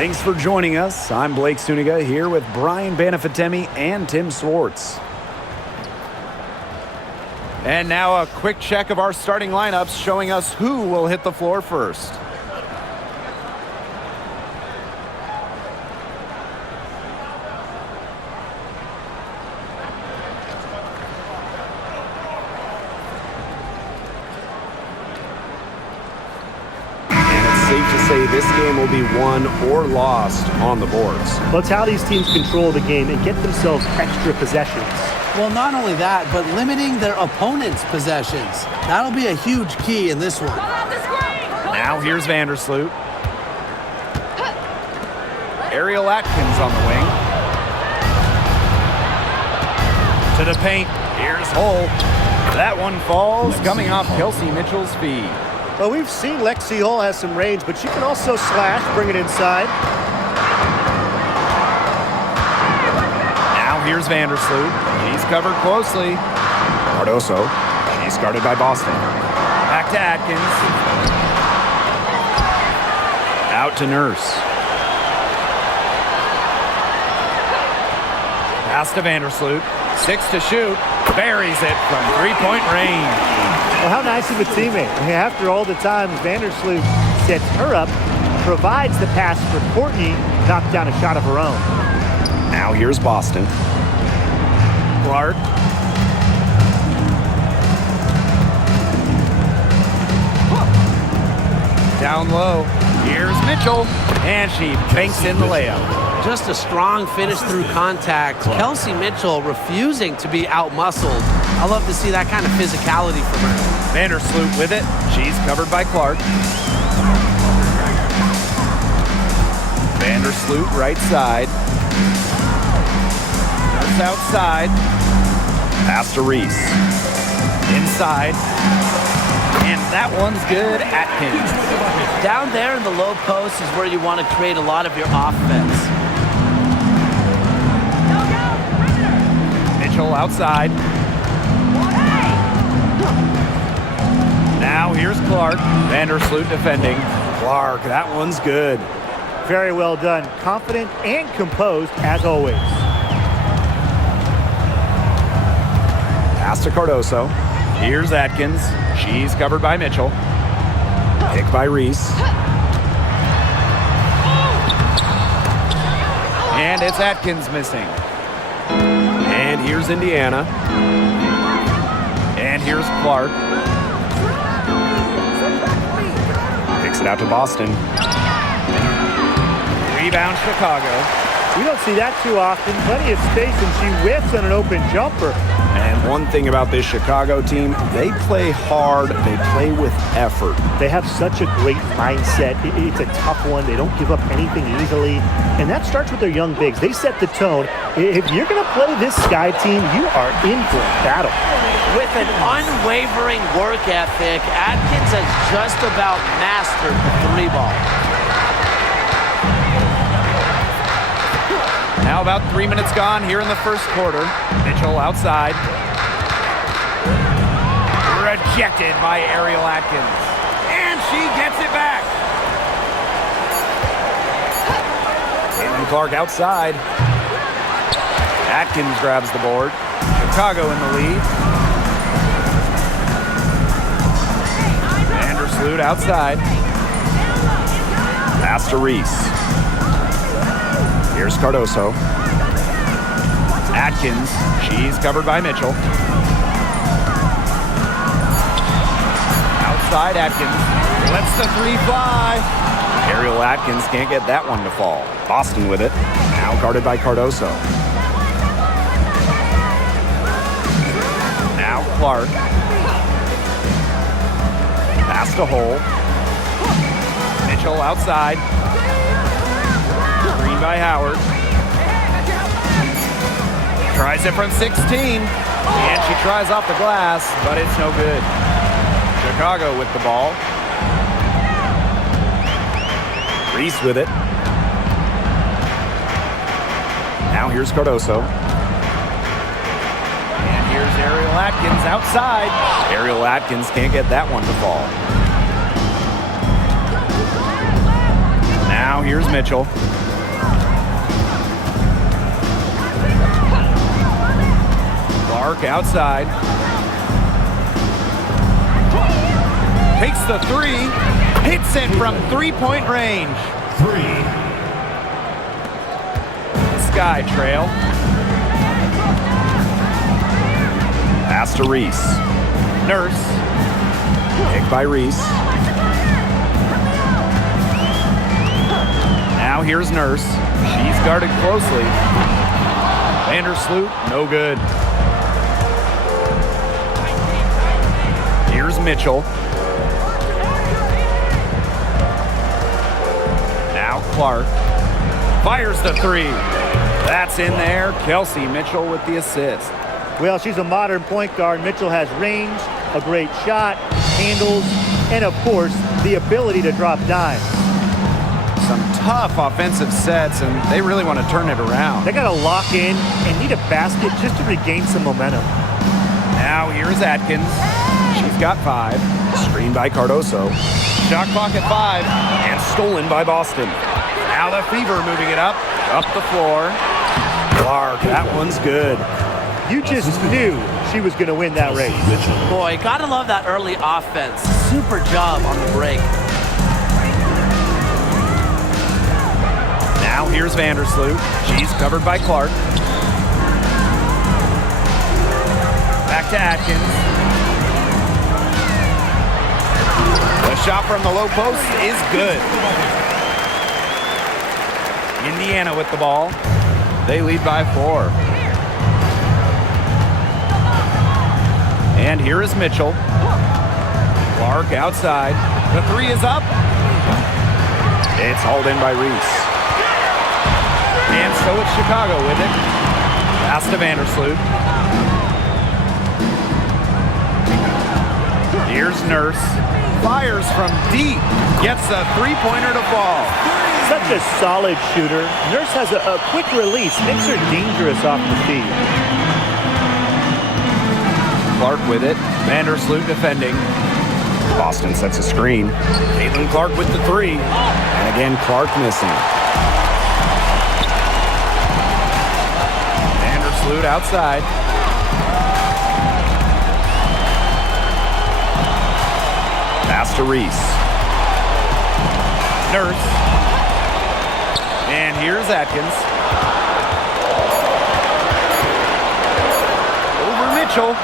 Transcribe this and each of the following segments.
Thanks for joining us. I'm Blake Suniga here with Brian Banafitemi and Tim Swartz. And now a quick check of our starting lineups showing us who will hit the floor first. Safe to say this game will be won or lost on the boards. Well, it's how these teams control the game and get themselves extra possessions. Well, not only that, but limiting their opponent's possessions. That'll be a huge key in this one. Now here's Vandersloot. Ariel Atkins on the wing. To the paint. Here's Hull. That one falls, coming off Kelsey Mitchell's feed. Well, we've seen Lexi Hull has some range, but she can also slash, bring it inside. Now here's Vandersloot. He's covered closely. Cardoso. She's guarded by Boston. Back to Atkins. Out to Nurse. Pass to Vandersloot. 6 to shoot. Buries it from three-point range. Well, how nice of a teammate. After all the times Vandersloot sets her up, provides the pass for Courtney, knocked down a shot of her own. Now here's Boston. Clark. Down low. Here's Mitchell. And she banks in the layup. Just a strong finish through contact. Kelsey Mitchell refusing to be out-muscled. I love to see that kind of physicality from her. Vandersloot with it. She's covered by Clark. Vandersloot right side. Nurse outside. Pass to Reese. Inside. And that one's good. Atkins. Down there in the low post is where you want to create a lot of your offense. Mitchell outside. Now here's Clark. Vandersloot defending. Clark, that one's good. Very well done. Confident and composed as always. Pass to Cardoso. Here's Atkins. She's covered by Mitchell. Pick by Reese. And it's Atkins missing. And here's Indiana. And here's Clark. Kicks it out to Boston. Rebound Chicago. We don't see that too often. Plenty of space, and she whiffs on an open jumper. And one thing about this Chicago team, they play hard, they play with effort. They have such a great mindset. It's a tough one. They don't give up anything easily. And that starts with their young bigs. They set the tone. If you're going to play this Sky team, you are in for a battle. With an unwavering work ethic, Atkins has just about mastered the three ball. Now about 3 minutes gone here in the first quarter. Mitchell outside. Rejected by Ariel Atkins. And she gets it back. Clark outside. Atkins grabs the board. Chicago in the lead. Vandersloot outside. Pass to Reese. Here's Cardoso. Atkins, she's covered by Mitchell. Outside Atkins, lets the three fly. Ariel Atkins can't get that one to fall. Boston with it. Now guarded by Cardoso. Now Clark. Pass to Hull. Mitchell outside. Screen by Howard. Tries it from 16. And she tries off the glass, but it's no good. Chicago with the ball. Reese with it. Now here's Cardoso. And here's Ariel Atkins outside. Ariel Atkins can't get that one to fall. Now here's Mitchell. Clark outside. Takes the three. Hits it from three-point range. Sky trail. Pass to Reese. Nurse. Picked by Reese. Now here's Nurse. She's guarded closely. Vandersloot, no good. Here's Mitchell. Now Clark. Fires the three. That's in there. Kelsey Mitchell with the assist. Well, she's a modern point guard. Mitchell has range, a great shot, handles, and of course, the ability to drop dimes. Some tough offensive sets, and they really want to turn it around. They got to lock in and need a basket just to regain some momentum. Now here's Atkins. She's got 5. Screened by Cardoso. Shot clock at 5. And stolen by Boston. Now the Fever moving it up the floor. Clark, that one's good. You just knew she was going to win that race. Boy, gotta love that early offense. Super job on the break. Now here's Vandersloot. She's covered by Clark. Back to Atkins. The shot from the low post is good. Indiana with the ball. They lead by 4. And here is Mitchell. Clark outside. The three is up. It's hauled in by Reese. And so it's Chicago with it. Pass to Vandersloot. Here's Nurse. Fires from deep. Gets a three-pointer to fall. Such a solid shooter. Nurse has a quick release. Makes her dangerous off the feed. Clark with it. Vandersloot defending. Boston sets a screen. Caitlin Clark with the 3. And again, Clark missing. Vandersloot outside. Pass to Reese. Nurse. And here's Atkins. Over Mitchell.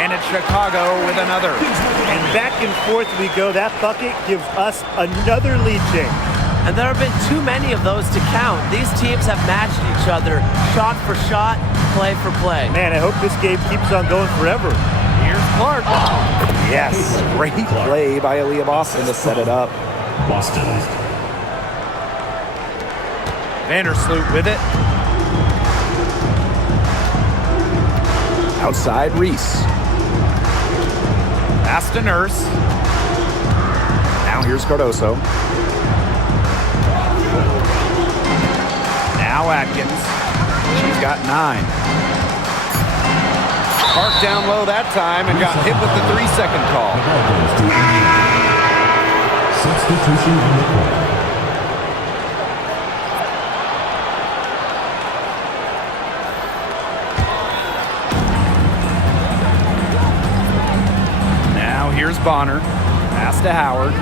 And it's Chicago with another. And back and forth we go. That bucket gives us another lead change. And there have been too many of those to count. These teams have matched each other, shot for shot, play for play. Man, I hope this game keeps on going forever. Here's Clark. Yes, great play by Aaliyah Boston to set it up. Boston. Vandersloot with it. Outside Reese. Pass to Nurse. Now here's Cardoso. Now Atkins. She's got 9. Clark down low that time and got hit with the 3-second call. Substitution on the court. Now here's Bonner. Pass to Howard.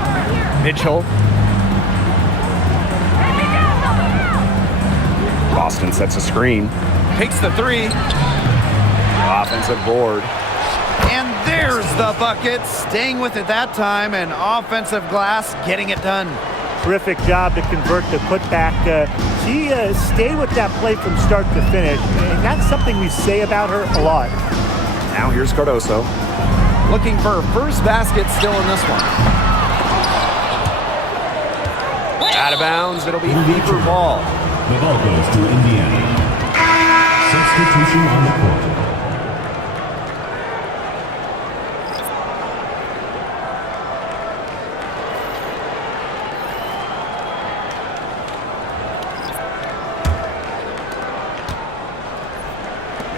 Mitchell. Boston sets a screen. Takes the 3. Offensive board. And there's the bucket. Staying with it that time, and offensive glass getting it done. Terrific job to convert the putback. She stayed with that play from start to finish, and that's something we say about her a lot. Now here's Cardoso. Looking for her first basket still in this one. Out of bounds. It'll be Fever ball. The ball goes to Indiana. Substitution on the court.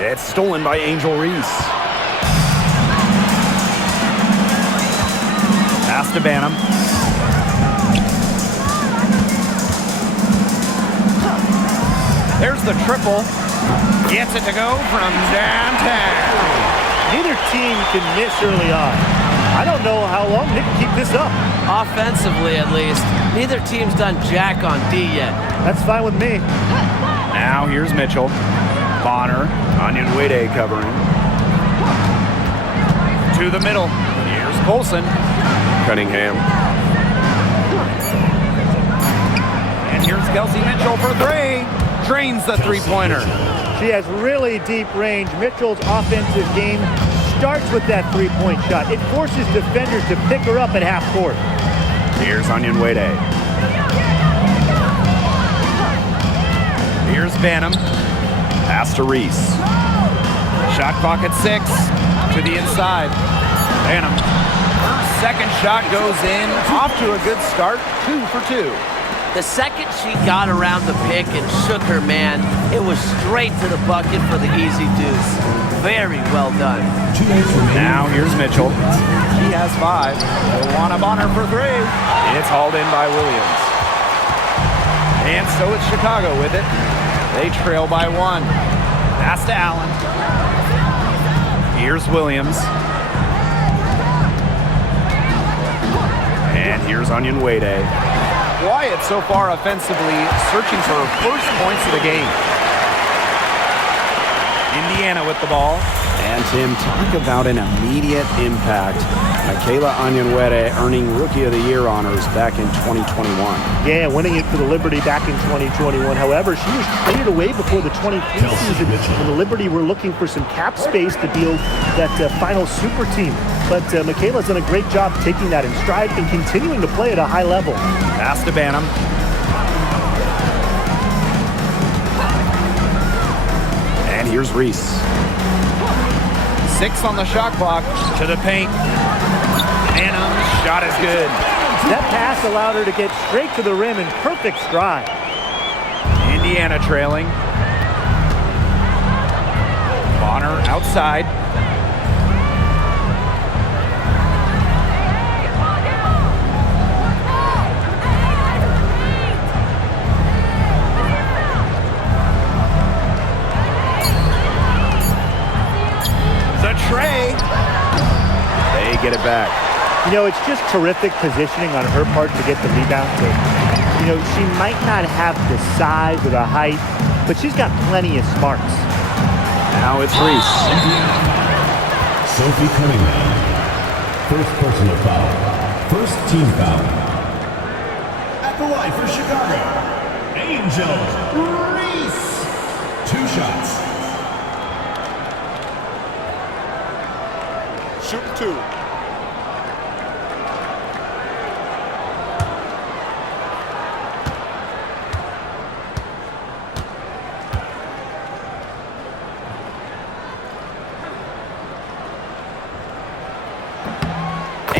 It's stolen by Angel Reese. Pass to Banham. There's the triple. Gets it to go from downtown. Neither team can miss early on. I don't know how long they can keep this up. Offensively, at least. Neither team's done jack on D yet. That's fine with me. Now here's Mitchell. Bonner. Onyenwere covering. To the middle. Here's Colson. Cunningham. And here's Kelsey Mitchell for three. Drains the three-pointer. She has really deep range. Mitchell's offensive game starts with that three-point shot. It forces defenders to pick her up at half court. Here's Onyenwere. Here's Banham. Pass to Reese. Shot clock at 6. To the inside. Banham. Her second shot goes in. Off to a good start. 2 for 2. The second she got around the pick and shook her man, it was straight to the bucket for the easy deuce. Very well done. 2 minutes remaining. Now here's Mitchell. She has 5. Luana Bonner for 3. It's hauled in by Williams. And so it's Chicago with it. They trail by 1. Pass to Allen. Here's Williams. And here's Onyenwere. Wyatt so far offensively searching for her first points of the game. Indiana with the ball. And Tim, talk about an immediate impact. Michaela Onyenwere earning Rookie of the Year honors back in 2021. Yeah, winning it for the Liberty back in 2021. However, she was traded away before the 23 season when the Liberty were looking for some cap space to build that final super team. But Michaela's done a great job taking that in stride and continuing to play at a high level. Pass to Banham. And here's Reese. 6 on the shot clock. To the paint. Banham's shot is good. That pass allowed her to get straight to the rim in perfect stride. Indiana trailing. Bonner outside. The tray. They get it back. You know, it's just terrific positioning on her part to get the rebound. You know, she might not have the size or the height, but she's got plenty of smarts. Now it's Reese. Sophie Cunningham. First personal foul. First team foul. At the line for Chicago, Angel Reese. 2 shots. Shooting 2.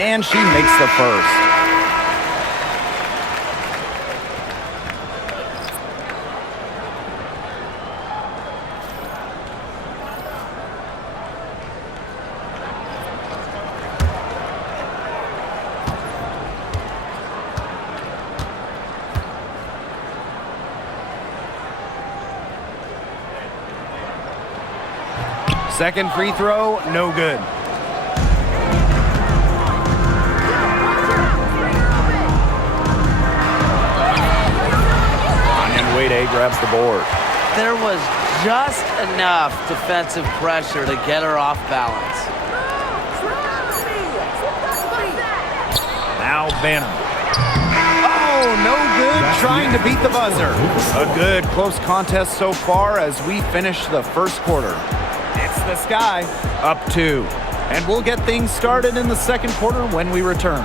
And she makes the first. Second free throw, no good. Onyenwere grabs the board. There was just enough defensive pressure to get her off balance. Now Banham. Oh, no good, trying to beat the buzzer. A good close contest so far as we finish the first quarter. It's the Sky, up 2. And we'll get things started in the second quarter when we return.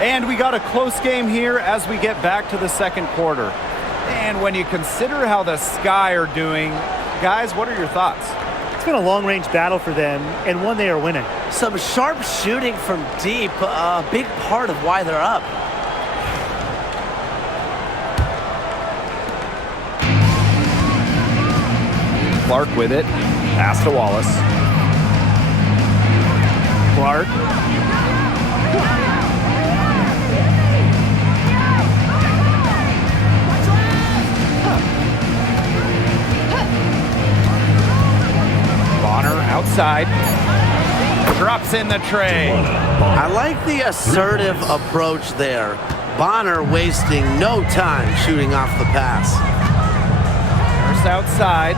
And we got a close game here as we get back to the second quarter. And when you consider how the Sky are doing, guys, what are your thoughts? It's been a long-range battle for them, and one they are winning. Some sharp shooting from deep, a big part of why they're up. Clark with it. Pass to Wallace. Clark. Bonner outside. Drops in the tray. I like the assertive approach there. Bonner wasting no time shooting off the pass. Nurse outside.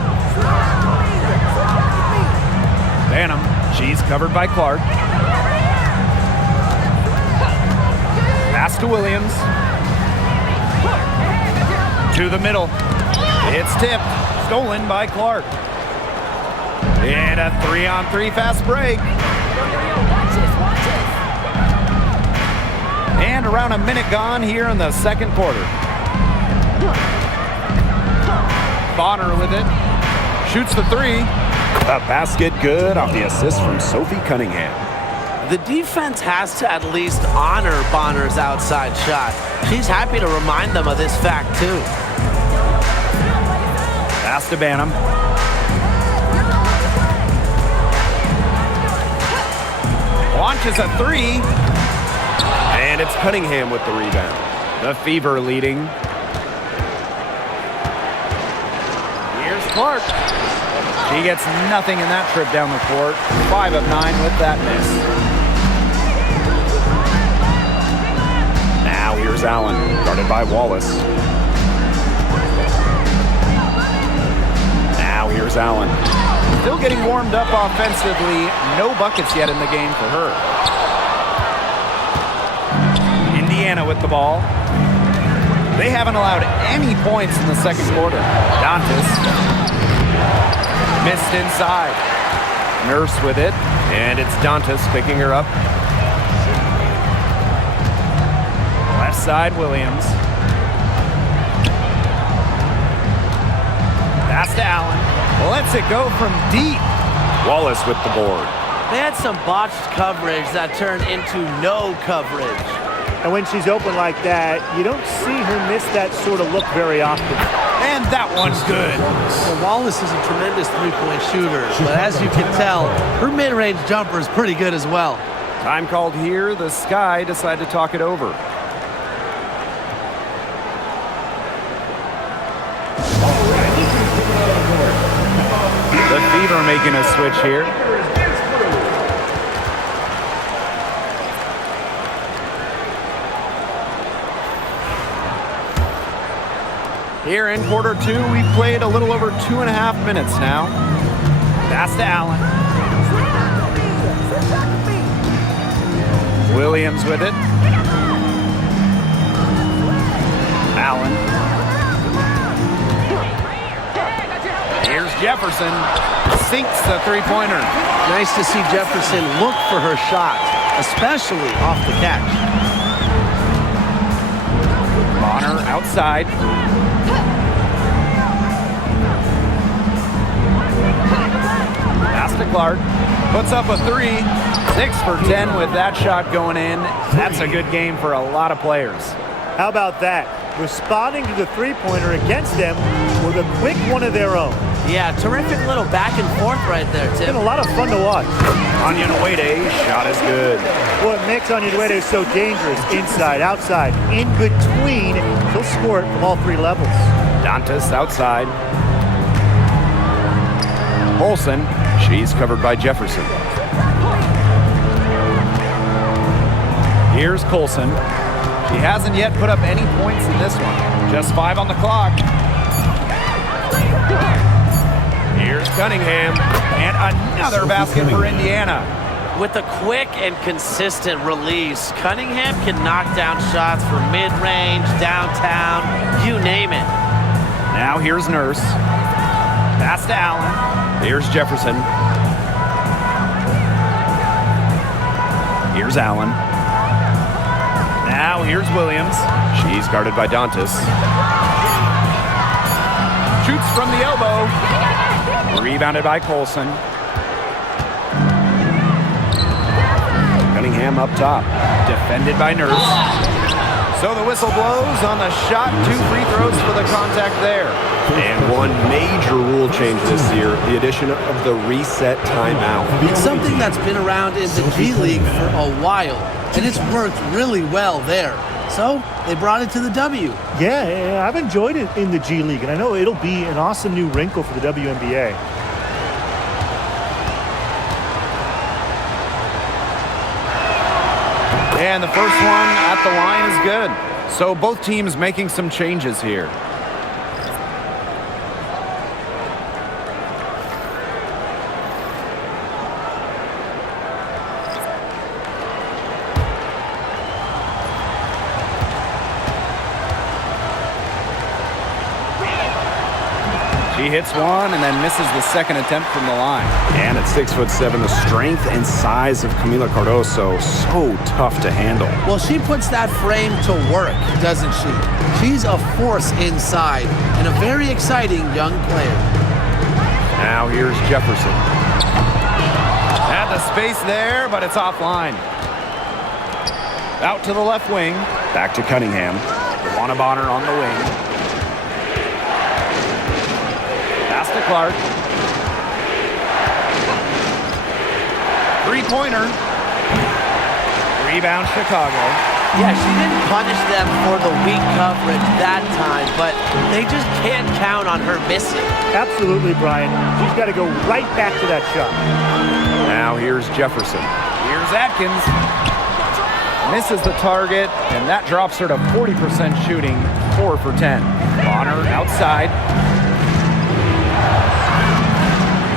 Banham. She's covered by Clark. Pass to Williams. To the middle. It's tipped. Stolen by Clark. And a 3-on-3 fast break. And around a minute gone here in the second quarter. Bonner with it. Shoots the three. A basket good off the assist from Sophie Cunningham. The defense has to at least honor Bonner's outside shot. She's happy to remind them of this fact, too. Pass to Banham. Launches a three. And it's Cunningham with the rebound. The Fever leading. Here's Clark. She gets nothing in that trip down the court. 5 of 9 with that miss. Now here's Allen, guarded by Wallace. Now here's Allen. Still getting warmed up offensively. No buckets yet in the game for her. Indiana with the ball. They haven't allowed any points in the second quarter. Dantas missed inside. Nurse with it, and it's Dantas picking her up. Left side, Williams. Pass to Allen. Lets it go from deep. Wallace with the board. They had some botched coverage that turned into no coverage. And when she's open like that, you don't see her miss that sort of look very often. And that one's good. Well, Wallace is a tremendous three-point shooter, but as you can tell, her mid-range jumper is pretty good as well. Time called here. The Sky decide to talk it over. The Fever making a switch here. Here in quarter two, we've played a little over 2.5 minutes now. Pass to Allen. Williams with it. Allen. Here's Jefferson. Sinks the three-pointer. Nice to see Jefferson look for her shot, especially off the catch. Bonner outside. Pass to Clark. Puts up a three. 6 for 10 with that shot going in. That's a good game for a lot of players. How about that? Responding to the three-pointer against them with a quick one of their own. Yeah, terrific little back and forth right there, It's Tim. been a lot of fun to watch. Onyenwede, shot is good. What makes Onyenwede so dangerous, inside, outside, in between, he'll score it from all three levels. Dantas outside. Olsen, she's covered by Jefferson. Here's Colson. She hasn't yet put up any points in this one. Just 5 on the clock. Here's Cunningham, and another basket for Indiana. With a quick and consistent release, Cunningham can knock down shots from mid-range, downtown, you name it. Now here's Nurse. Pass to Allen. Here's Jefferson. Here's Allen. Now here's Williams. She's guarded by Dantas. Shoots from the elbow. Rebounded by Colson. Cunningham up top. Defended by Nurse. So the whistle blows on the shot. 2 free throws for the contact there. And one major rule change this year, the addition of the reset timeout. It's something that's been around in the G League for a while, and it's worked really well there. So they brought it to the W. Yeah, I've enjoyed it in the G League, and I know it'll be an awesome new wrinkle for the WNBA. And the first one at the line is good. So both teams making some changes here. She hits one and then misses the second attempt from the line. And at 6'7", the strength and size of Camila Cardoso, so tough to handle. Well, she puts that frame to work, doesn't she? She's a force inside and a very exciting young player. Now here's Jefferson. Had the space there, but it's offline. Out to the left wing. Back to Cunningham. DeWanna Bonner on the wing. Pass to Clark. Three-pointer. Rebound Chicago. Yeah, she didn't punish them for the weak coverage that time, but they just can't count on her missing. Absolutely, Brian. She's got to go right back to that shot. Now here's Jefferson. Here's Atkins. Misses the target, and that drops her to 40% shooting, 4 for 10. Bonner outside.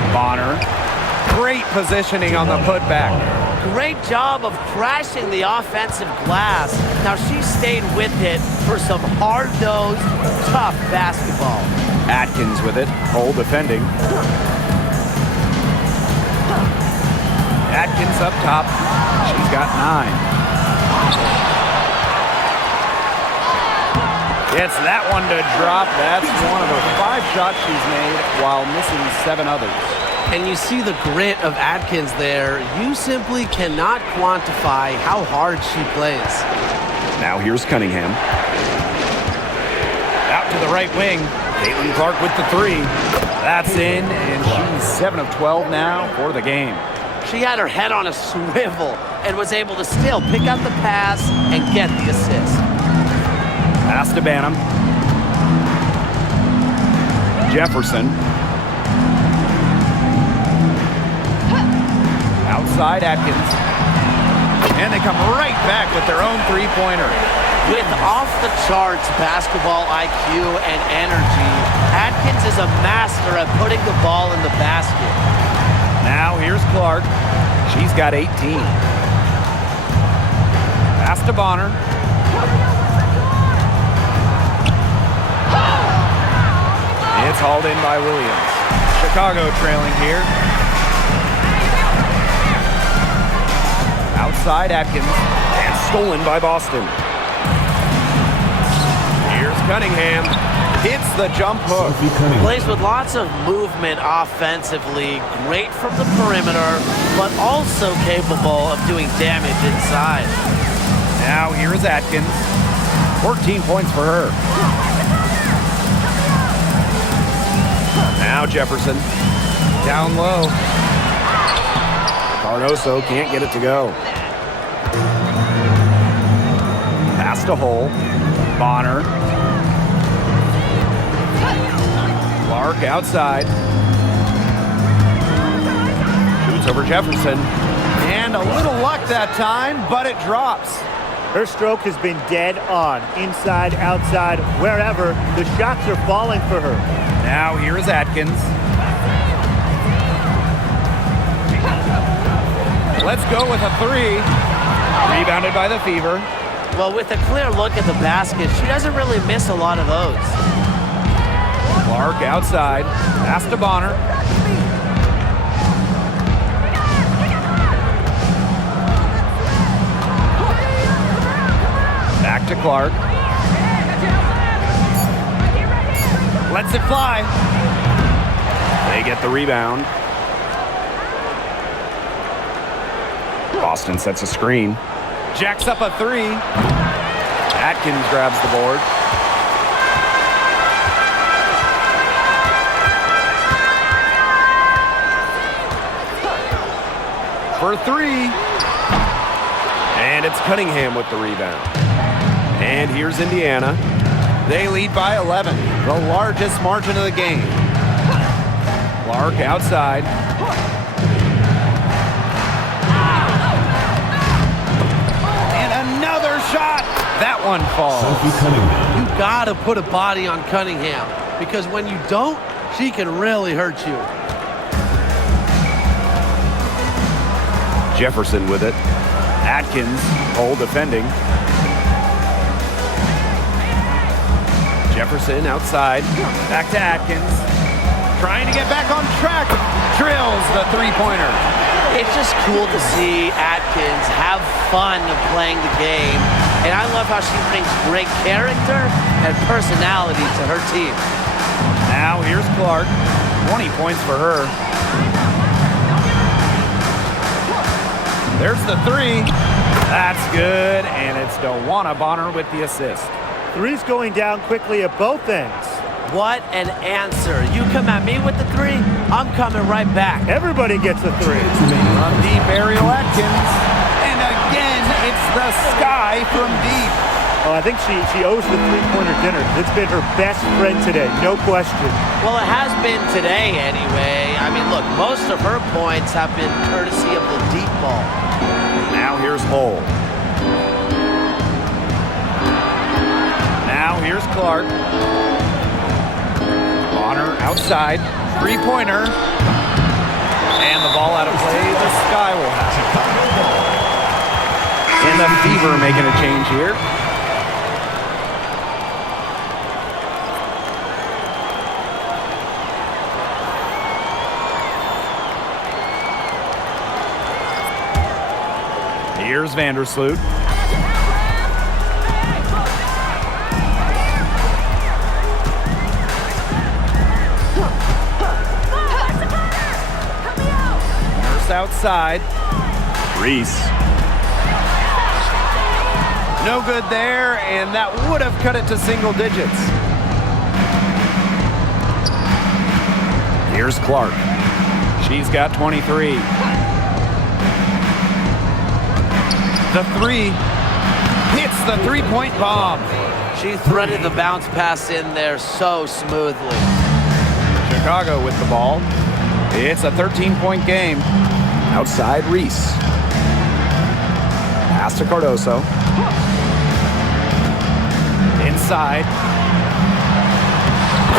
Bonner. Great positioning on the putback. Great job of crashing the offensive glass. Now she stayed with it for some hard-nosed, tough basketball. Atkins with it. Hole defending. Atkins up top. She's got 9. Gets that one to drop. That's one of her 5 shots she's made while missing 7 others. And you see the grit of Atkins there. You simply cannot quantify how hard she plays. Now here's Cunningham. Out to the right wing. Caitlin Clark with the 3. That's in, and she's 7 of 12 now for the game. She had her head on a swivel and was able to still pick up the pass and get the assist. Pass to Banham. Jefferson. Outside Atkins. And they come right back with their own 3-pointer. With off-the-charts basketball IQ and energy, Atkins is a master at putting the ball in the basket. Now here's Clark. She's got 18. Pass to Bonner. It's hauled in by Williams. Chicago trailing here. Outside Atkins. And stolen by Boston. Here's Cunningham. Hits the jump hook. Plays with lots of movement offensively. Great from the perimeter, but also capable of doing damage inside. Now here is Atkins. 14 points for her. Now Jefferson. Down low. Cardoso can't get it to go. Pass to Hole. Bonner. Clark outside. Shoots over Jefferson. And a little luck that time, but it drops. Her stroke has been dead on. Inside, outside, wherever. The shots are falling for her. Now here is Atkins. Let's go with a 3. Rebounded by the Fever. Well, with a clear look at the basket, she doesn't really miss a lot of those. Clark outside. Pass to Bonner. Back to Clark. Lets it fly. They get the rebound. Boston sets a screen. Jacks up a 3. Atkins grabs the board. for three. And it's Cunningham with the rebound. And here's Indiana. They lead by 11, the largest margin of the game. Clark outside. And another shot. That one falls. You gotta put a body on Cunningham, because when you don't, she can really hurt you. Jefferson with it. Atkins, Cole defending. Jefferson outside. Back to Atkins. Trying to get back on track. Drills the three-pointer. It's just cool to see Atkins have fun playing the game. And I love how she brings great character and personality to her team. Now here's Clark. 20 points for her. There's the three. That's good, and it's Dewana Bonner with the assist. Three's going down quickly at both ends. What an answer. You come at me with the three, I'm coming right back. Everybody gets a three. From deep, Ariel Atkins. And again, it's the sky from deep. Oh, I think she owes the three-pointer dinner. It's been her best friend today, no question. Well, it has been today anyway. I mean, look, most of her points have been courtesy of the deep ball. Now here's Hull. Now here's Clark. Bonner outside. Three-pointer. And the ball out of play. The Sky will have it. And the Fever making a change here. Here's Vandersloot. Nurse outside. Reese. No good there, and that would have cut it to single digits. Here's Clark. She's got 23. The three hits the three-point bomb. She threaded the bounce pass in there so smoothly. Chicago with the ball. It's a 13-point game. Outside Reese. Pass to Cardoso. Inside.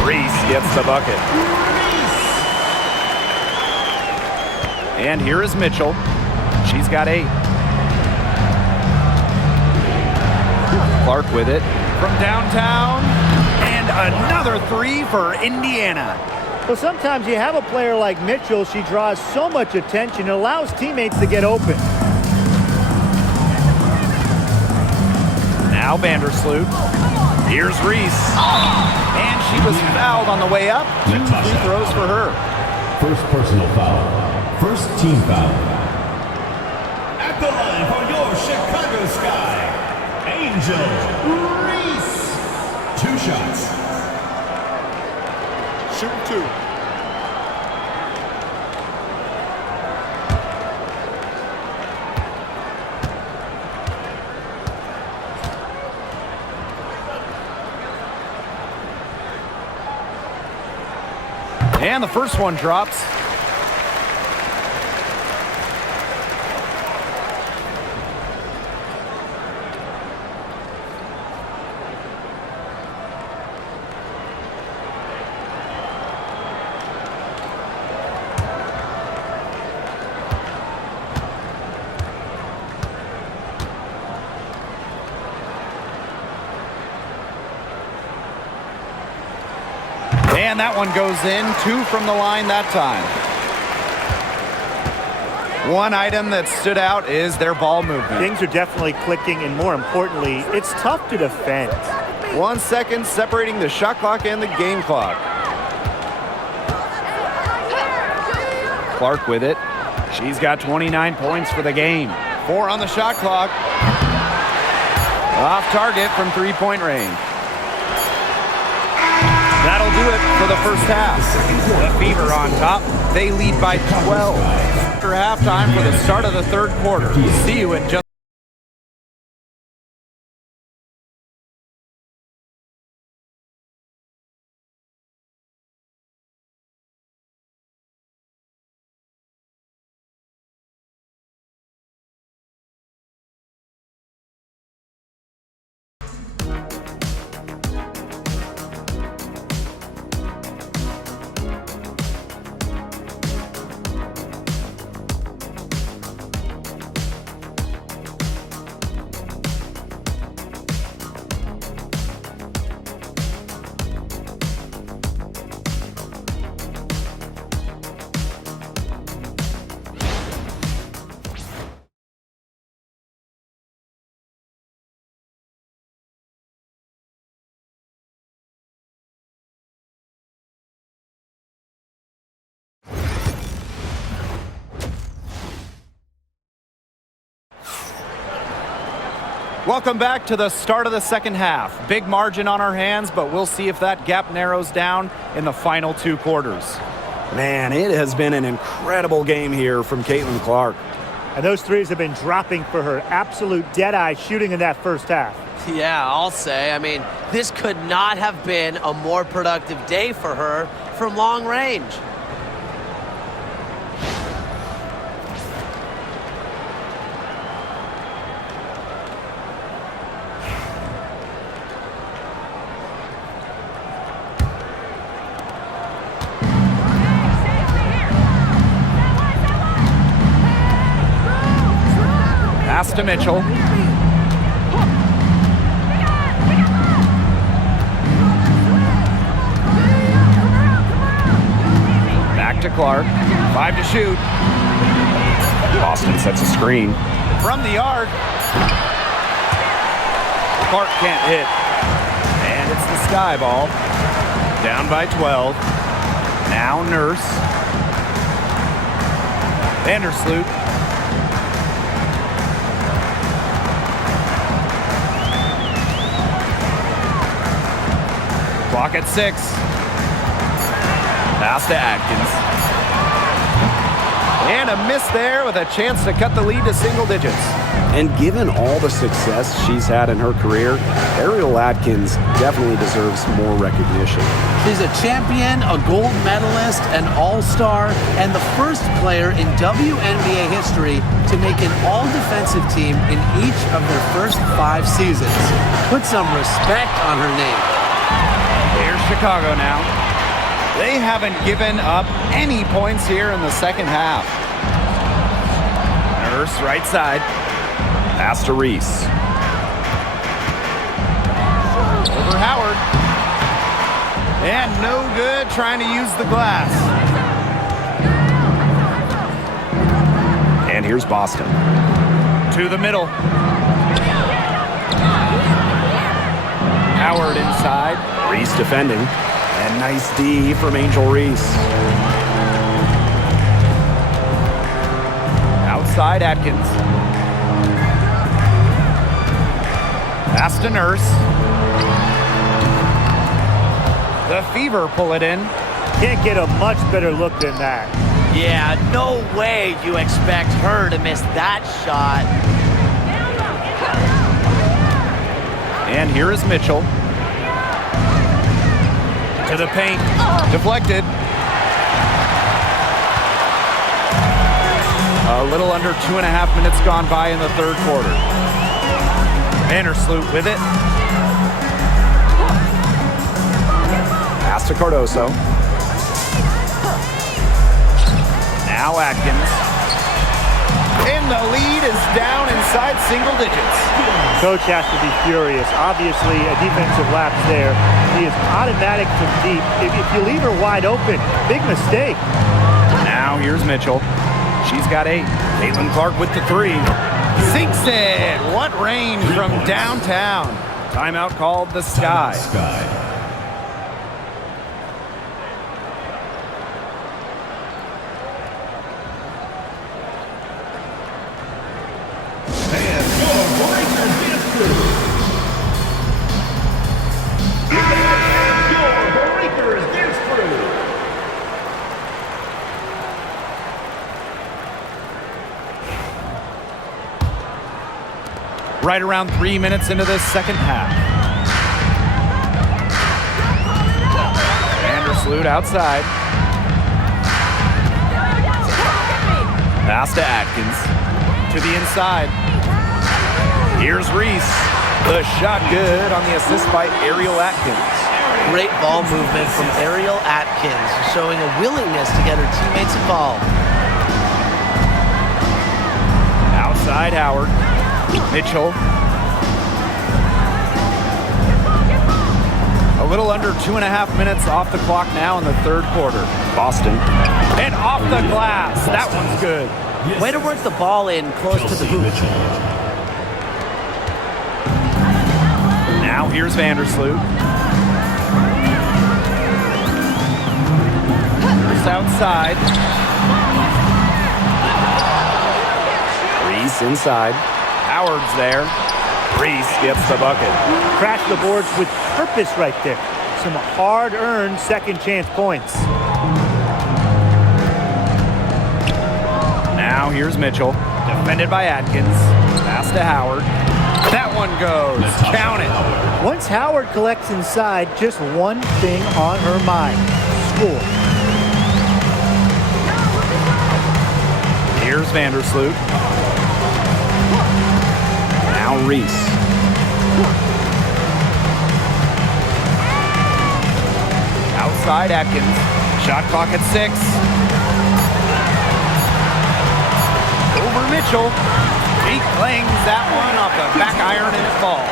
Reese gets the bucket. And here is Mitchell. She's got 8. Clark with it from downtown, and another three for Indiana. Well, sometimes you have a player like Mitchell. She draws so much attention. It allows teammates to get open. Now Vandersloot. Here's Reese. And she was fouled on the way up. 2 free throws for her. First personal foul. First team foul. At the line for your Chicago Sky, Angel Reese. 2 shots. Shoot 2. And the first one drops. And that one goes in. 2 from the line that time. One item that stood out is their ball movement. Things are definitely clicking, and more importantly, it's tough to defend. 1 second separating the shot clock and the game clock. Clark with it. She's got 29 points for the game. 4 on the shot clock. Off target from three-point range. That'll do it for the first half. The Fever on top. They lead by 12. after halftime for the start of the third quarter. See you in just Welcome back to the start of the second half. Big margin on our hands, but we'll see if that gap narrows down in the final two quarters. Man, it has been an incredible game here from Caitlin-Clark. And those threes have been dropping for her. Absolute dead-eye shooting in that first half. Yeah, I'll say. I mean, this could not have been a more productive day for her from long range. Pass to Mitchell. Back to Clark. 5 to shoot. Boston sets a screen. From the arc. Clark can't hit. And it's the sky ball. Down by 12. Now Nurse. Vandersloot. Clock at 6. Pass to Atkins. And a miss there with a chance to cut the lead to single digits. And given all the success she's had in her career, Ariel Atkins definitely deserves more recognition. She's a champion, a gold medalist, an all-star, and the first player in WNBA history to make an all-defensive team in each of their first 5 seasons. Put some respect on her name. Here's Chicago now. They haven't given up any points here in the second half. Nurse, right side. Pass to Reese. Over Howard. And no good trying to use the glass. And here's Boston. To the middle. Howard inside. Reese defending. And nice D from Angel Reese. Outside Atkins. Pass to Nurse. The Fever pull it in. Can't get a much better look than that. Yeah, no way you expect her to miss that shot. And here is Mitchell. To the paint. Deflected. A little under 2.5 minutes gone by in the third quarter. Vandersloot with it. Pass to Cardoso. Now Atkins. And the lead is down inside single digits. Coach has to be furious. Obviously, a defensive lapse there. He is automatic from deep. If you leave her wide open, big mistake. Now here's Mitchell. She's got 8. Caitlin-Clark with the 3. Sinks it. What range from downtown. Timeout called the Sky. Right around 3 minutes into this second half. Vandersloot outside. Pass to Atkins. To the inside. Here's Reese. The shot good on the assist by Ariel Atkins. Great ball movement from Ariel Atkins, showing a willingness to get her teammates involved. Outside Howard. Mitchell. A little under 2.5 minutes off the clock now in the third quarter. Boston. And off the glass. That one's good. Way to work the ball in close to the hoop. Now here's Vandersloot. First outside. Reese inside. Howard's there. Reese gets the bucket. Crash the boards with purpose right there. Some hard-earned second chance points. Now here's Mitchell. Defended by Atkins. Pass to Howard. That one goes. Count it. Once Howard collects inside, just one thing on her mind. Score. Here's Vandersloot. Now Reese. Outside Atkins. Shot clock at 6. Over Mitchell. He clings that one off the back iron and it falls.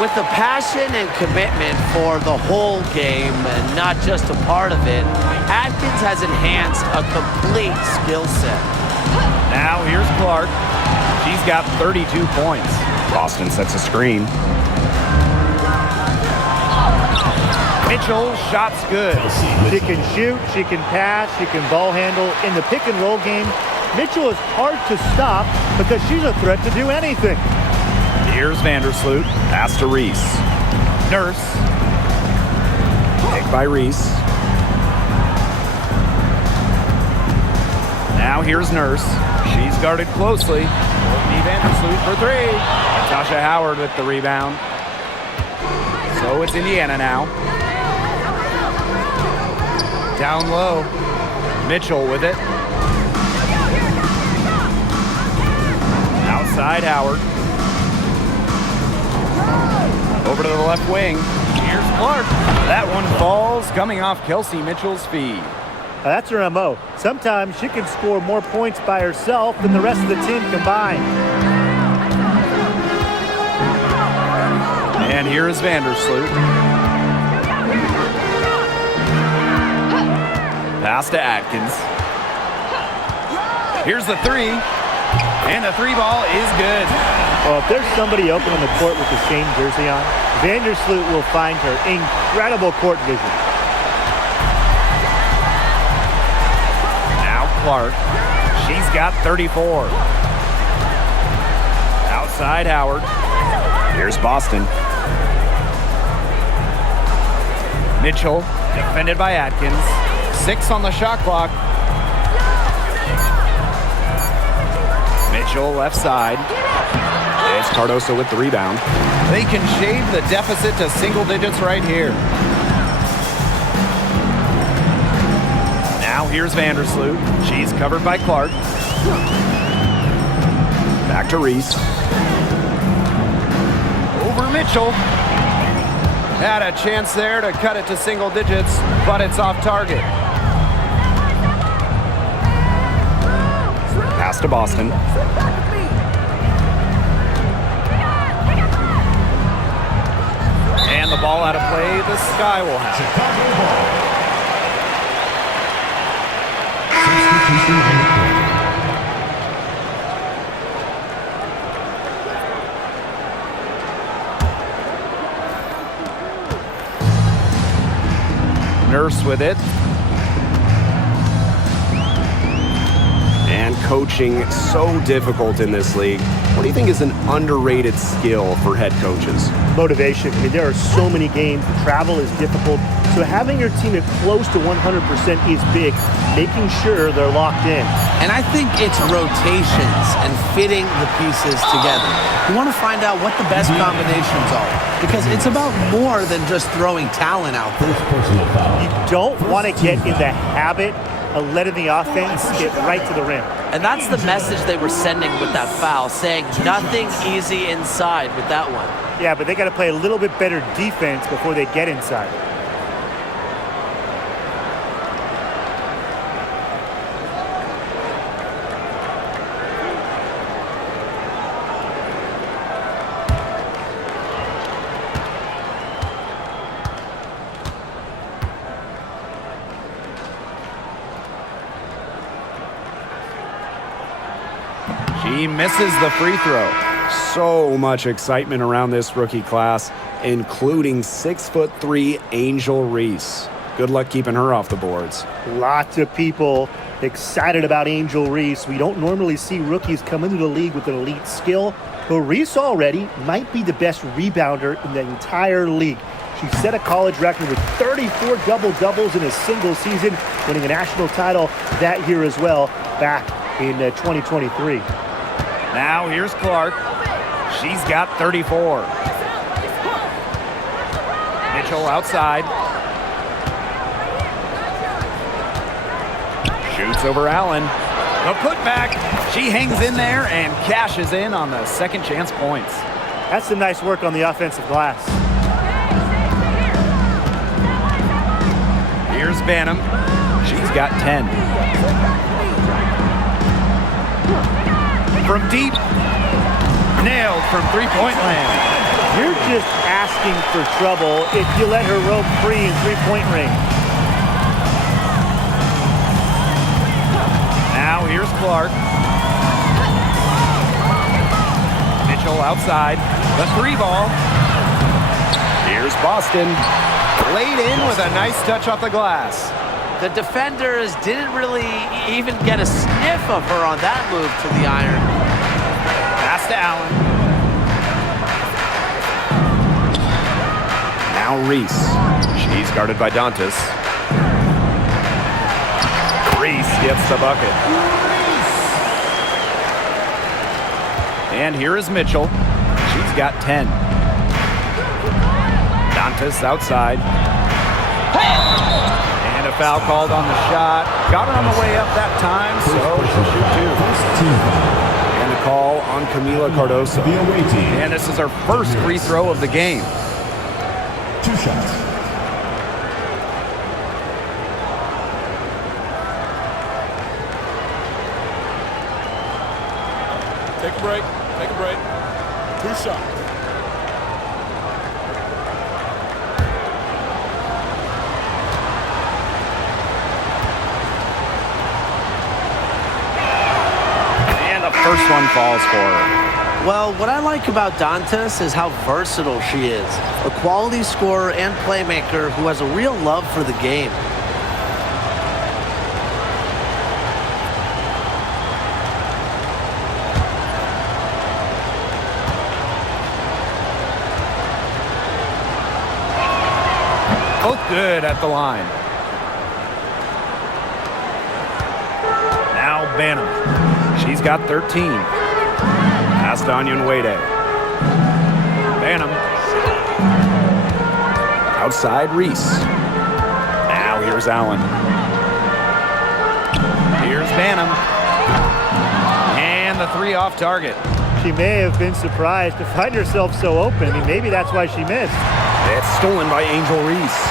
With the passion and commitment for the whole game and not just a part of it, Atkins has enhanced a complete skill set. Now here's Clark. She's got 32 points. Boston sets a screen. Mitchell, shot's good. She can shoot, she can pass, she can ball handle. In the pick and roll game, Mitchell is hard to stop because she's a threat to do anything. Here's Vandersloot. Pass to Reese. Nurse. Pick by Reese. Now here's Nurse. She's guarded closely. Courtney Vandersloot for 3. Natasha Howard with the rebound. So it's Indiana now. Down low. Mitchell with it. Outside Howard. Over to the left wing. Here's Clark. That one falls, coming off Kelsey Mitchell's feed. Now, that's her MO. Sometimes she can score more points by herself than the rest of the team combined. And here is Vandersloot. Pass to Atkins. Here's the 3. And the 3 ball is good. Well, if there's somebody open on the court with the same jersey on, Vandersloot will find her incredible court vision. Now Clark. She's got 34. Outside Howard. Here's Boston. Mitchell, defended by Atkins. 6 on the shot clock. Mitchell left side. It's Cardoso with the rebound. They can shave the deficit to single digits right here. Now here's Vandersloot. She's covered by Clark. Back to Reese. Over Mitchell. Had a chance there to cut it to single digits, but it's off target. Pass to Boston. And the ball out of play, the Sky will have it. Nurse with it. And coaching so difficult in this league. What do you think is an underrated skill for head coaches? Motivation. I mean, there are so many games. The travel is difficult. So having your team at close to 100% is big, making sure they're locked in. And I think it's rotations and fitting the pieces together. You want to find out what the best combinations are, because it's about more than just throwing talent out there. You don't want to get in the habit of letting the offense get right to the rim. And that's the message they were sending with that foul, saying nothing easy inside with that one. Yeah, but they got to play a little bit better defense before they get inside. He misses the free throw. So much excitement around this rookie class, including 6'3" Angel Reese. Good luck keeping her off the boards. Lots of people excited about Angel Reese. We don't normally see rookies come into the league with an elite skill, but Reese already might be the best rebounder in the entire league. She set a college record with 34 double-doubles in a single season, winning a national title that year as well, back in 2023. Now here's Clark. She's got 34. Mitchell outside. Shoots over Allen. The putback. She hangs in there and cashes in on the second chance points. That's some nice work on the offensive glass. Here's Banham. She's got 10. From deep. Nailed from three-point land. You're just asking for trouble if you let her roam free in three-point range. Now here's Clark. Mitchell outside. The three ball. Here's Boston. Laid in with a nice touch off the glass. The defenders didn't really even get a sniff of her on that move to the iron. Pass to Allen. Now Reese. She's guarded by Dantas. Reese gets the bucket. And here is Mitchell. She's got 10. Dantas outside. And a foul called on the shot. Got her on the way up that time, so she'll shoot two. And the call on Camila Cardoso. And this is her first free throw of the game. 2 shots. Take a break. Take a break. 2 shots. First one falls for her. Well, what I like about Dantas is how versatile she is. A quality scorer and playmaker who has a real love for the game. Both good at the line. Now Banham. She's got 13. Pass to Onyenwere. Banham. Outside Reese. Now here's Allen. Here's Banham. And the three off target. She may have been surprised to find herself so open. I mean, maybe that's why she missed. It's stolen by Angel Reese.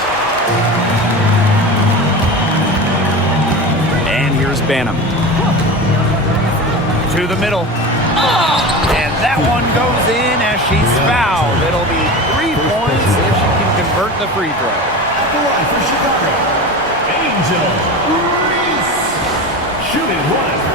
And here's Banham. To the middle. And that one goes in as she's fouled. It'll be 3 points if she can convert the free throw. At the line for Chicago, Angel Reese. Shooting 1.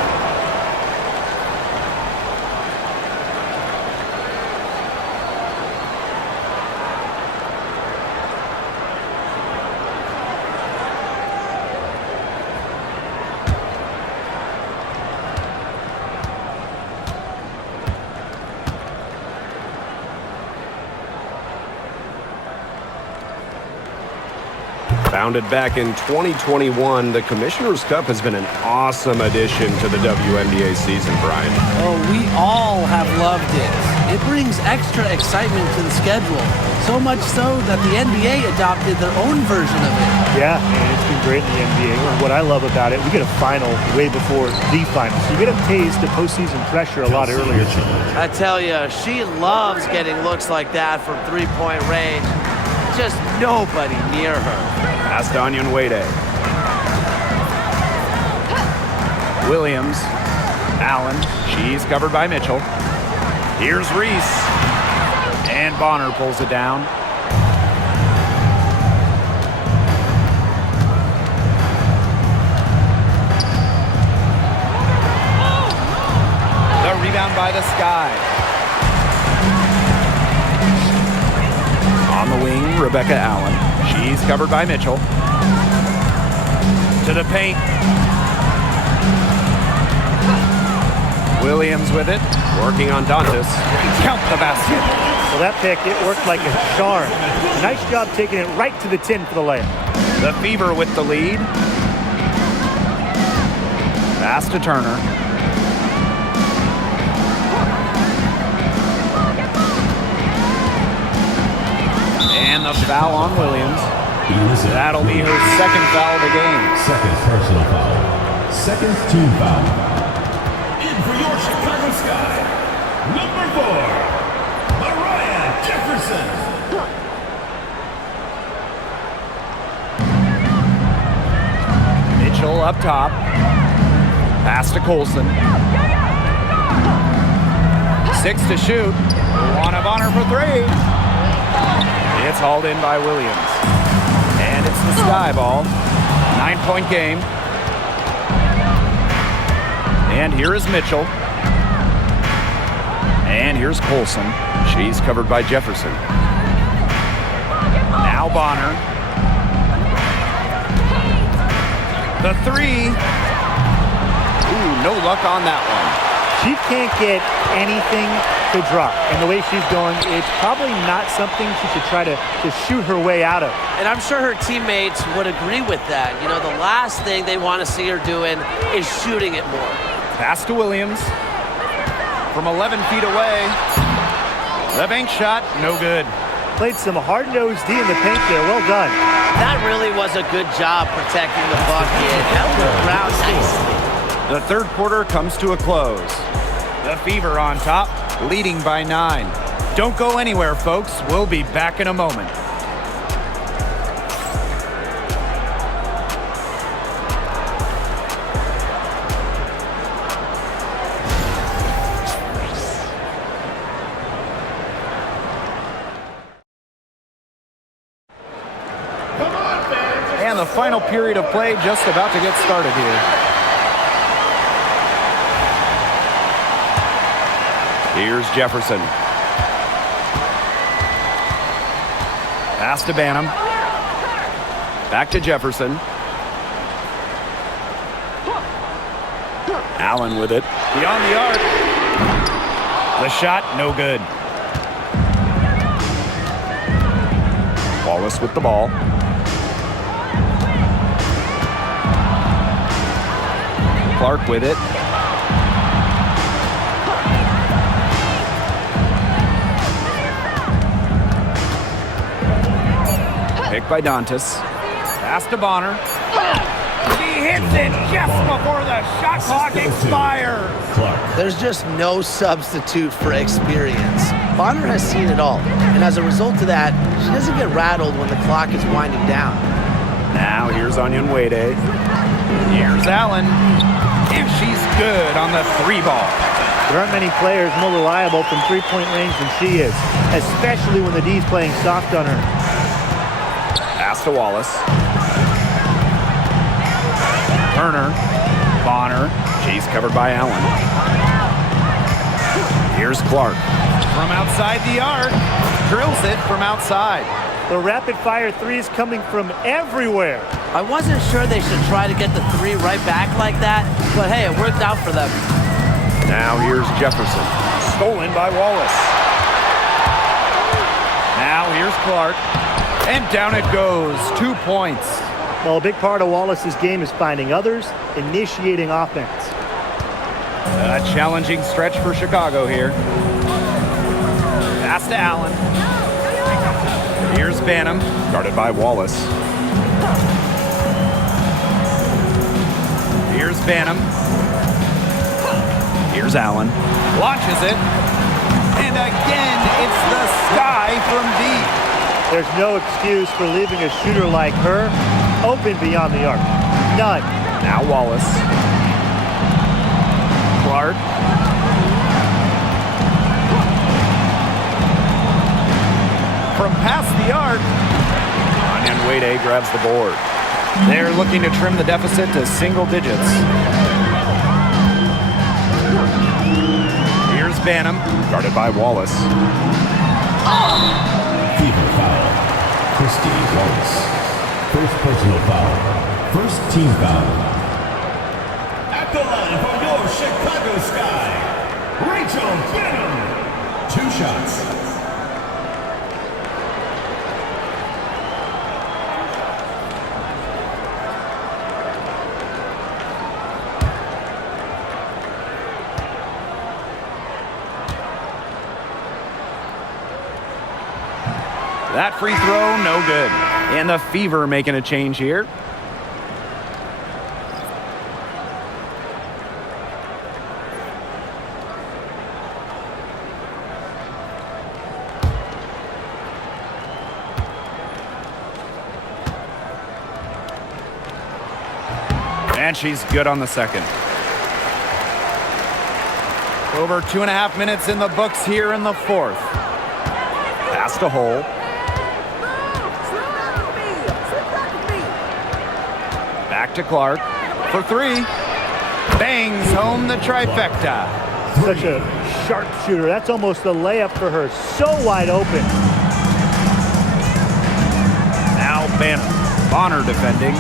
Founded back in 2021, the Commissioner's Cup has been an awesome addition to the WNBA season, Brian. Oh, we all have loved it. It brings extra excitement to the schedule, so much so that the NBA adopted their own version of it. Yeah, and it's been great in the NBA. And what I love about it, we get a final way before the final. So you get a taste of postseason pressure a lot earlier. I tell you, she loves getting looks like that from three-point range. Just nobody near her. Pass to Onion Wade. Williams. Allen. She's covered by Mitchell. Here's Reese. And Bonner pulls it down. The rebound by the Sky. On the wing, Rebecca Allen. She's covered by Mitchell. To the paint. Williams with it. Working on Dantas. Count the basket. Well, that pick, it worked like a charm. Nice job taking it right to the 10 for the layup. The Fever with the lead. Pass to Turner. And the foul on Williams. That'll be her second foul of the game. Second personal foul. Second team foul. In for your Chicago Sky, number 4, Mariah Jefferson. Mitchell up top. Pass to Colson. 6 to shoot. Luana Bonner for 3. It's hauled in by Williams. And it's the Sky ball. 9-point game. And here is Mitchell. And here's Colson. She's covered by Jefferson. Now Bonner. The 3. Ooh, no luck on that one. She can't get anything to drop. And the way she's going, it's probably not something she should try to shoot her way out of. And I'm sure her teammates would agree with that. You know, the last thing they want to see her doing is shooting it more. Pass to Williams. From 11 feet away. The bank shot, no good. Played some hard-nosed D in the paint there. Well done. That really was a good job protecting the bucket. Held the ground nicely. The third quarter comes to a close. The Fever on top, leading by 9. Don't go anywhere, folks. We'll be back in a moment. And the final period of play just about to get started here. Here's Jefferson. Pass to Banham. Back to Jefferson. Allen with it. Beyond the arc. The shot, no good. Wallace with the ball. Clark with it. Picked by Dantas. Pass to Bonner. He hits it just before the shot clock expires. There's just no substitute for experience. Bonner has seen it all, and as a result of that, she doesn't get rattled when the clock is winding down. Now here's Onion Wade. Here's Allen. And she's good on the 3 ball. There aren't many players more reliable from three-point range than she is, especially when the D's playing soft on her. Pass to Wallace. Turner. Bonner. She's covered by Allen. Here's Clark. From outside the arc. Drills it from outside. The rapid-fire threes coming from everywhere. I wasn't sure they should try to get the 3 right back like that, but hey, it worked out for them. Now here's Jefferson. Stolen by Wallace. Now here's Clark. And down it goes. 2 points. Well, a big part of Wallace's game is finding others, initiating offense. A challenging stretch for Chicago here. Pass to Allen. Here's Banham. Guarded by Wallace. Here's Banham. Here's Allen. Launches it. And again, it's the sky from deep. There's no excuse for leaving a shooter like her open beyond the arc. None. Now Wallace. Clark. From past the arc. Onyenwere grabs the board. They're looking to trim the deficit to single digits. Here's Banham. Guarded by Wallace. Fever foul. Christie Wallace. First personal foul. First team foul. At the line from your Chicago Sky, Rachel Banham. 2 shots. That free throw, no good. And the Fever making a change here. And she's good on the second. Over 2.5 minutes in the books here in the fourth. Pass to Hole. Back to Clark for 3. Bangs home the trifecta. Such a sharp shooter. That's almost a layup for her. So wide open. Now Banham. Bonner defending.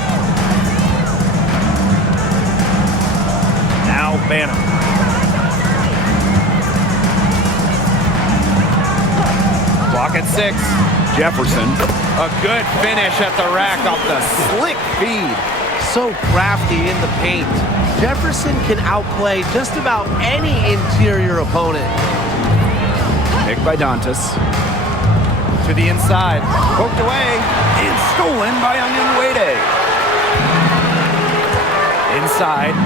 Now Banham. Clock at 6. Jefferson. A good finish at the rack off the slick feed. So crafty in the paint. Jefferson can outplay just about any interior opponent. Picked by Dantas. To the inside. Poked away. And stolen by Onyenwere. Inside.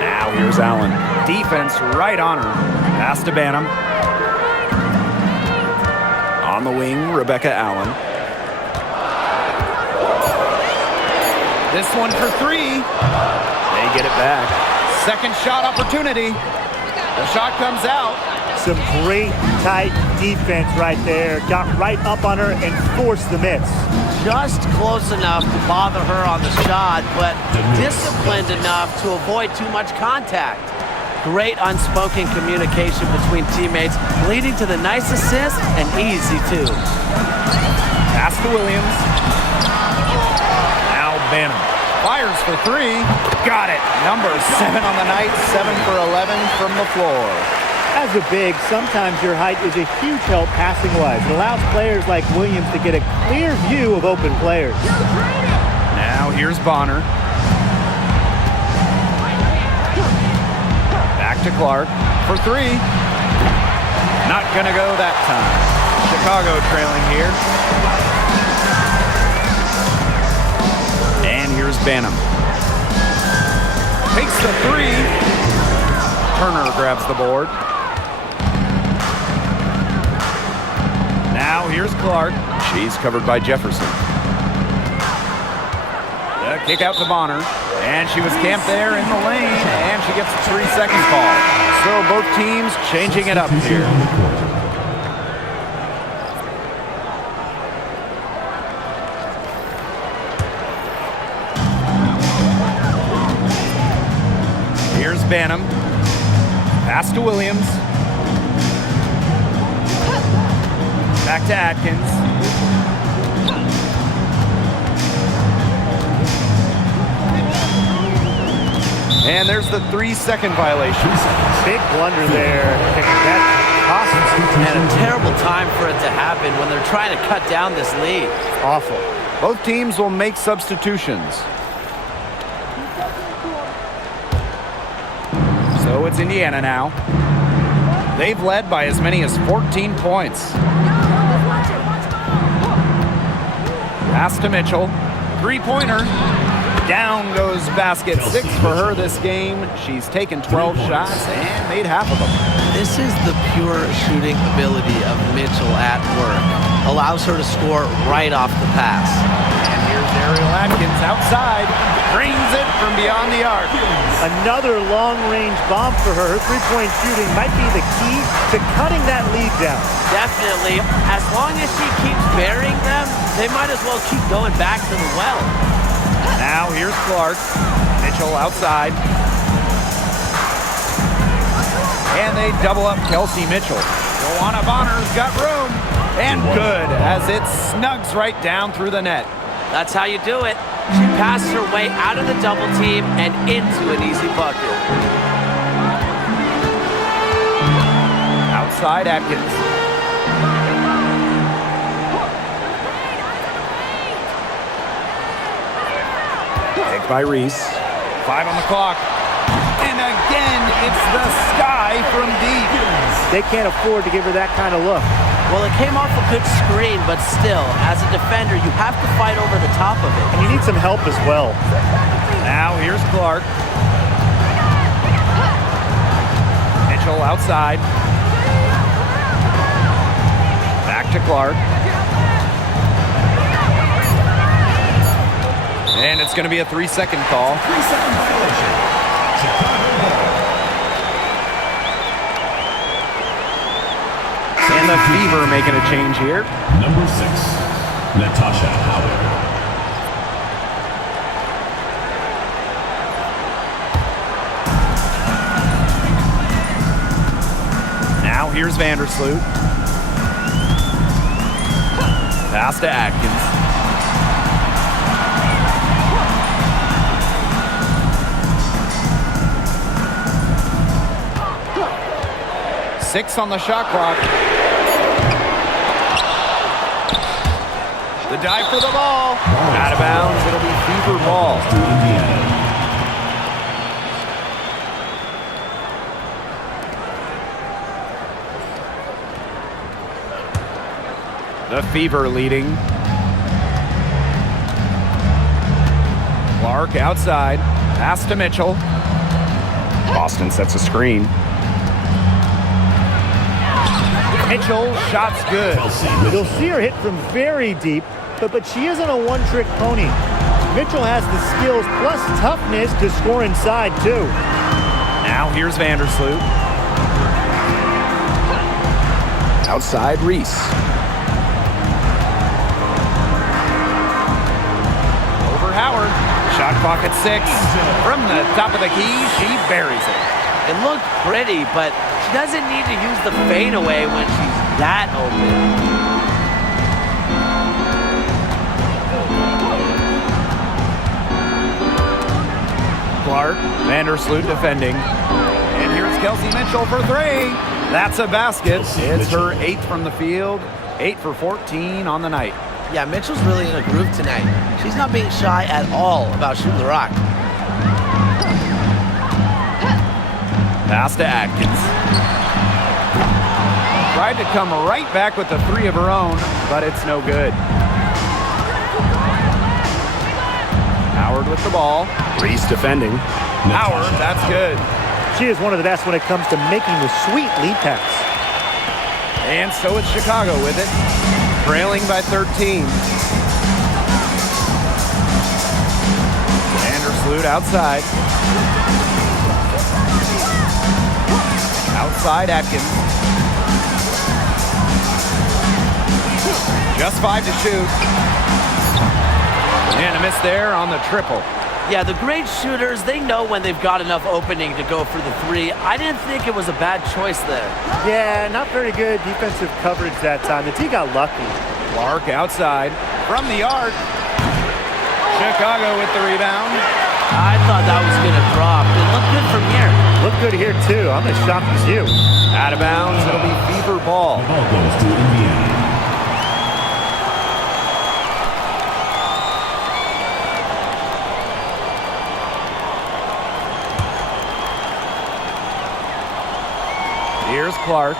Now here's Allen. Defense right on her. Pass to Banham. On the wing, Rebecca Allen. This one for 3. They get it back. Second shot opportunity. The shot comes out. Some great tight defense right there. Got right up on her and forced the miss. Just close enough to bother her on the shot, but disciplined enough to avoid too much contact. Great unspoken communication between teammates, leading to the nice assist and easy 2. Pass to Williams. Now Banham. Fires for 3. Got it. Number 7 on the night. 7 for 11 from the floor. As a big, sometimes your height is a huge help passing-wise. It allows players like Williams to get a clear view of open players. Now here's Bonner. Back to Clark for 3. Not gonna go that time. Chicago trailing here. And here's Banham. Takes the 3. Turner grabs the board. Now here's Clark. She's covered by Jefferson. The kick out to Bonner. And she was camped there in the lane. And she gets a 3-second call. So both teams changing it up here. Here's Banham. Pass to Williams. Back to Atkins. And there's the 3-second violation. Big blunder there. That possible. And a terrible time for it to happen when they're trying to cut down this lead. Awful. Both teams will make substitutions. So it's Indiana now. They've led by as many as 14 points. Pass to Mitchell. Three-pointer. Down goes basket. 6 for her this game. She's taken 12 shots and made half of them. This is the pure shooting ability of Mitchell at work. Allows her to score right off the pass. And here's Ariel Atkins outside. Brings it from beyond the arc. Another long-range bomb for her. Her three-point shooting might be the key to cutting that lead down. Definitely. As long as she keeps burying them, they might as well keep going back to the well. Now here's Clark. Mitchell outside. And they double up Kelsey Mitchell. Joanna Bonner's got room. And good as it snugs right down through the net. That's how you do it. She passed her way out of the double team and into an easy bucket. Outside Atkins. Picked by Reese. 5 on the clock. And again, it's the sky from deep. They can't afford to give her that kind of look. Well, it came off a good screen, but still, as a defender, you have to fight over the top of it. And you need some help as well. Now here's Clark. Mitchell outside. Back to Clark. And it's going to be a 3-second call. 3-second violation. And the Fever making a change here. Number 6, Natasha Howard. Now here's Vandersloot. Pass to Atkins. Six on the shot clock. The dive for the ball. Out of bounds. It'll be Fever ball. To Indiana. The Fever leading. Clark outside. Pass to Mitchell. Boston sets a screen. Mitchell, shots good. You'll see her hit from very deep, but she isn't a one-trick pony. Mitchell has the skills plus toughness to score inside, too. Now here's Vandersloot. Outside Reese. Over Howard. Shot clock at 6. From the top of the key, she buries it. It looked pretty, but she doesn't need to use the fadeaway when she's that open. Clark, Vandersloot defending. And here's Kelsey Mitchell for 3. That's a basket. It's her 8th from the field. 8 for 14 on the night. Yeah, Mitchell's really in a groove tonight. She's not being shy at all about shooting the rock. Pass to Atkins. Tried to come right back with the 3 of her own, but it's no good. Howard with the ball. Reese defending. Howard, that's good. She is one of the best when it comes to making the sweet lead pass. And so it's Chicago with it. Trailing by 13. Vandersloot outside. Outside Atkins. Just 5 to shoot. And a miss there on the triple. Yeah, the great shooters, they know when they've got enough opening to go for the 3. I didn't think it was a bad choice there. Yeah, not very good defensive coverage that time. The team got lucky. Clark outside from the arc. Chicago with the rebound. I thought that was going to drop. It looked good from here. Looked good here, too. I'm as shocked as you. Out of bounds, it'll be Fever ball. The ball goes to Indiana. Here's Clark.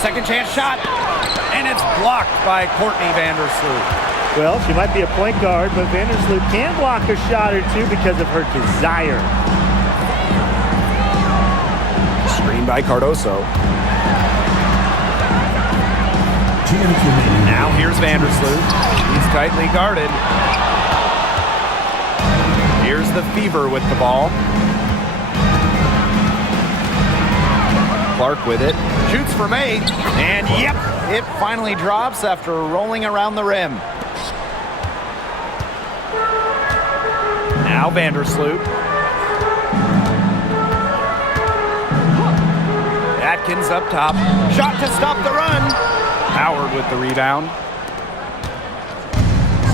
Second chance shot, and it's blocked by Courtney Vandersloot. Well, she might be a point guard, but Vandersloot can block a shot or two because of her desire. Screen by Cardoso. 2 minutes remaining. Now here's Vandersloot. He's tightly guarded. Here's the Fever with the ball. Clark with it. Shoots from 8. And yep, it finally drops after rolling around the rim. Now Vandersloot. Atkins up top. Shot to stop the run. Howard with the rebound.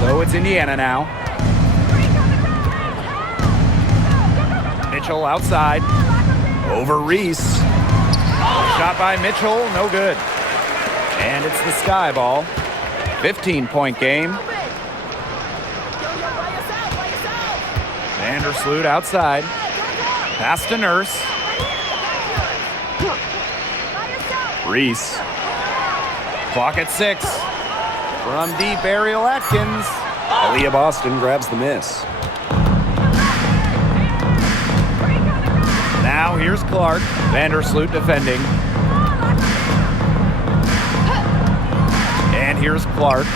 So it's Indiana now. Mitchell outside. Over Reese. Shot by Mitchell, no good. And it's the Sky ball. 15-point game. Vandersloot outside. Pass to Nurse. Reese. Clock at 6. From deep, Ariel Atkins. Aaliyah Boston grabs the miss. Now here's Clark. Vandersloot defending. And here's Clark.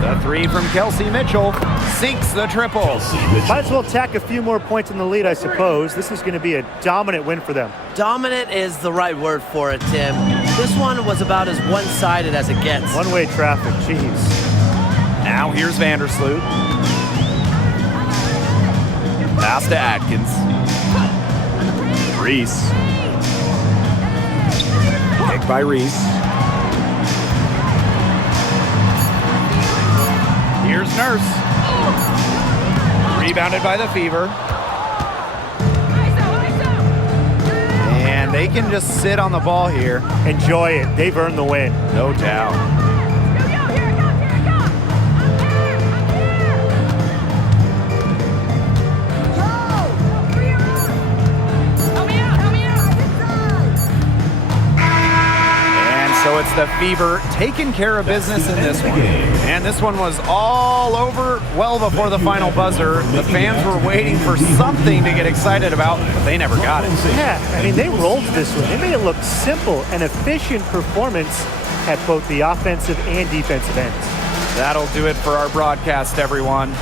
The 3 from Kelsey Mitchell. Sinks the triple. Might as well tack a few more points in the lead, I suppose. This is going to be a dominant win for them. Dominant is the right word for it, Tim. This one was about as one-sided as it gets. One-way traffic, jeez. Now here's Vandersloot. Pass to Atkins. Reese. Pick by Reese. Here's Nurse. Rebounded by the Fever. And they can just sit on the ball here. Enjoy it. They've earned the win. No doubt. So it's the Fever taking care of business in this one. And this one was all over well before the final buzzer. The fans were waiting for something to get excited about, but they never got it. Yeah, I mean, they rolled this one. They made it look simple and efficient performance at both the offensive and defensive ends. That'll do it for our broadcast, everyone.